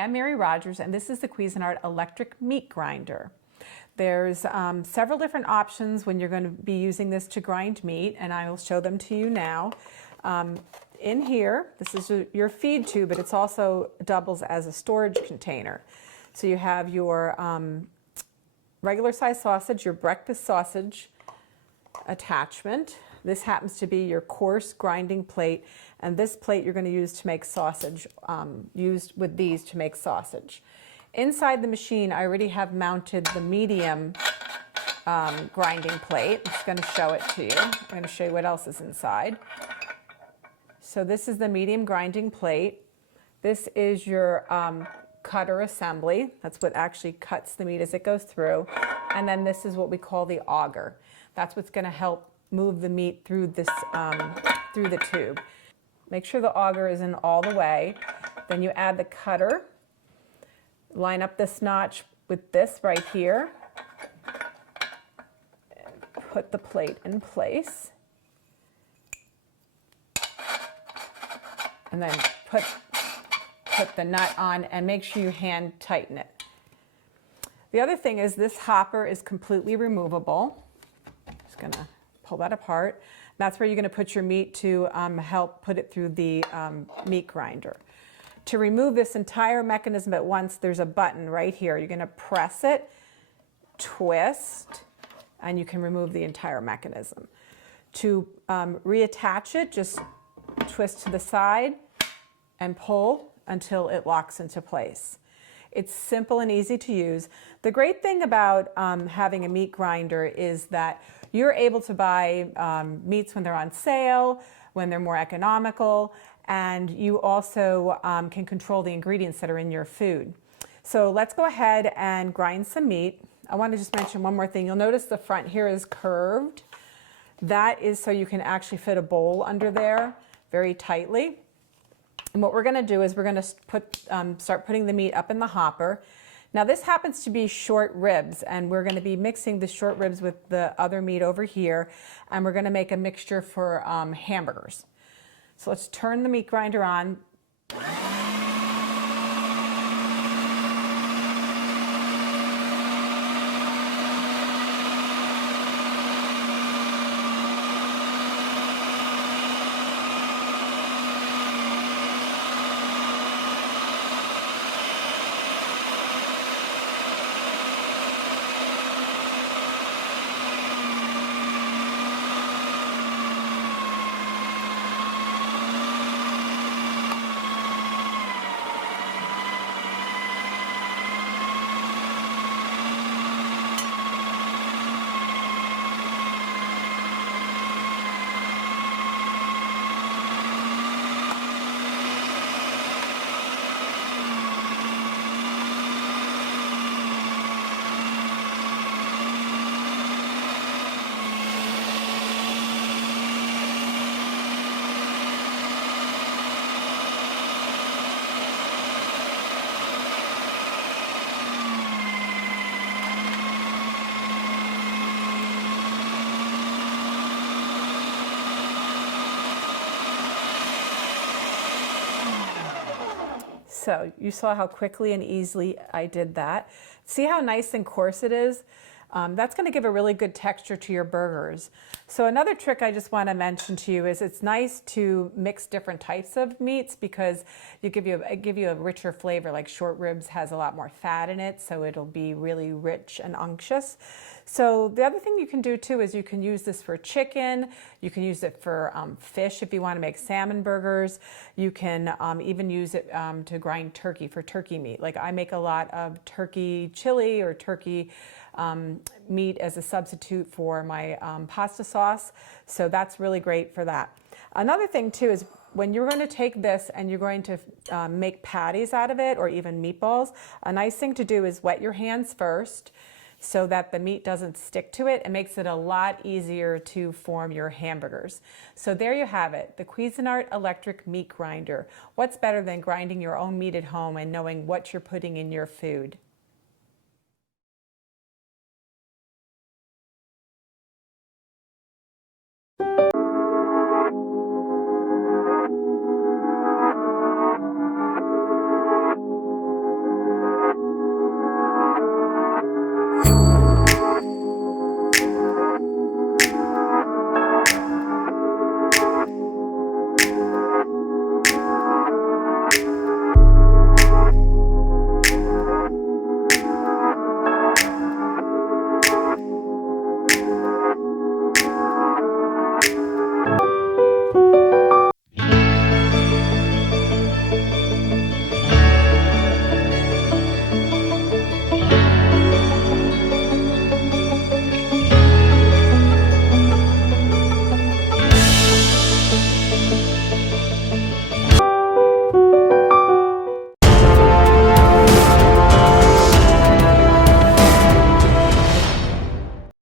Hi, I'm Mary Rogers, and this is the Cuisinart electric meat grinder. There's several different options when you're going to be using this to grind meat, and I will show them to you now. In here, this is your feed tube, but it's also doubles as a storage container. So you have your regular size sausage, your breakfast sausage attachment. This happens to be your coarse grinding plate, and this plate you're going to use to make sausage, used with these to make sausage. Inside the machine, I already have mounted the medium grinding plate. I'm just going to show it to you. I'm going to show you what else is inside. So this is the medium grinding plate. This is your cutter assembly. That's what actually cuts the meat as it goes through. And then this is what we call the auger. That's what's going to help move the meat through this through the tube. Make sure the auger is in all the way. Then you add the cutter. Line up this notch with this right here. Put the plate in place. And then put the nut on and make sure you hand tighten it. The other thing is this hopper is completely removable. Just gonna pull that apart. That's where you're going to put your meat to help put it through the meat grinder. To remove this entire mechanism at once, there's a button right here. You're going to press it, twist, and you can remove the entire mechanism. To reattach it, just twist to the side and pull until it locks into place. It's simple and easy to use. The great thing about having a meat grinder is that you're able to buy meats when they're on sale, when they're more economical, and you also can control the ingredients that are in your food. So let's go ahead and grind some meat. I want to just mention one more thing. You'll notice the front here is curved. That is so you can actually fit a bowl under there very tightly. And what we're going to do is we're going to start putting the meat up in the hopper. Now this happens to be short ribs, and we're going to be mixing the short ribs with the other meat over here, and we're going to make a mixture for hamburgers. So let's turn the meat grinder on. So you saw how quickly and easily I did that. See how nice and coarse it is? That's going to give a really good texture to your burgers. So another trick I just want to mention to you is it's nice to mix different types of meats because it give you a richer flavor. Like short ribs has a lot more fat in it, so it'll be really rich and unctuous. So the other thing you can do too is you can use this for chicken. You can use it for fish if you want to make salmon burgers. You can even use it to grind turkey for turkey meat. Like I make a lot of turkey chili or turkey meat as a substitute for my pasta sauce. So that's really great for that. Another thing too is when you're going to take this and you're going to make patties out of it or even meatballs, a nice thing to do is wet your hands first so that the meat doesn't stick to it. It makes it a lot easier to form your hamburgers. So there you have it, the Cuisinart electric meat grinder. What's better than grinding your own meat at home and knowing what you're putting in your food?